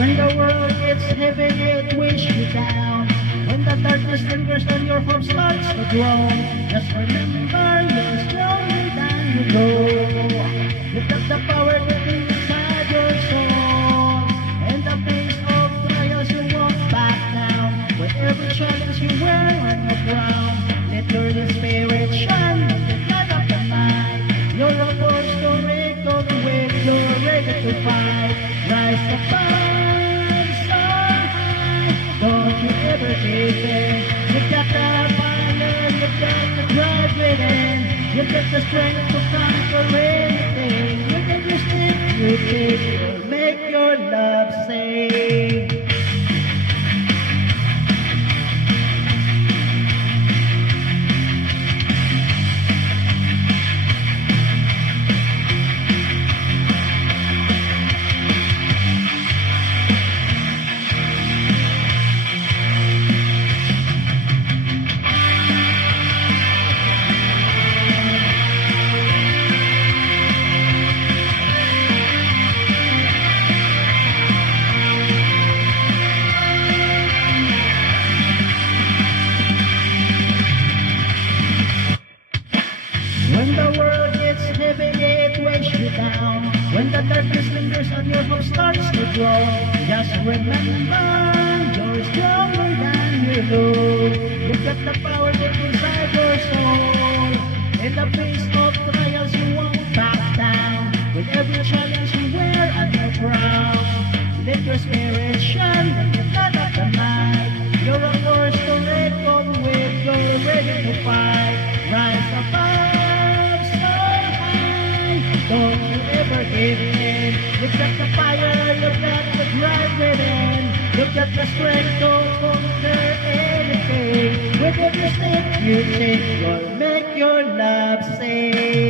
When the world gets heavy, it weighs you down. When the darkness lingers and your hope starts to grow, just remember you're stronger than you know. You've got the power within inside your soul. In the face of trials, you won't back down. With every challenge you wear on the ground, let your spirit shine at the light of the night. You're a force to make all the way. You're ready to fight. Rise above, so high. Don't you ever give in. You've got the fire, you've got the drive within. You've got the strength to conquer anything. With every step you take, you'll make your love sing. When the world gets heavy, it weighs you down. When the darkness lingers and your hope starts to grow, just remember you're stronger than you know. You've got the power deep inside your soul. In the face of trials, you won't back down. With every challenge you wear on your crown, let your spirit shine in the light of the night. You're a force to reckon with. You're ready to fight. Rise above. Don't you ever give in. You've got the fire, you've got the drive within. You've got the strength to conquer anything. With every step you take, you'll make your love sing.